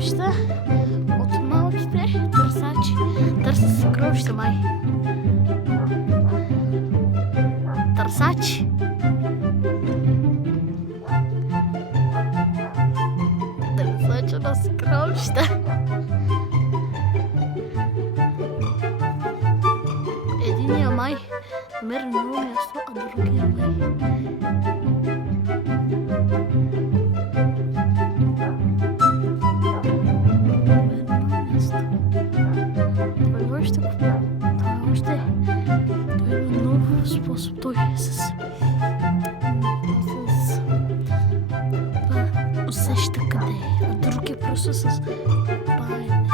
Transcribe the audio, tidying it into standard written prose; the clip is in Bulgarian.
съкровища. От малките търсачи търсят съкровища, май. Търсачи. Търсача на съкровища. Единия май намери ново място, а другия май. Той има нов способ. Той с това усеща къде е, а друг е просто с паене.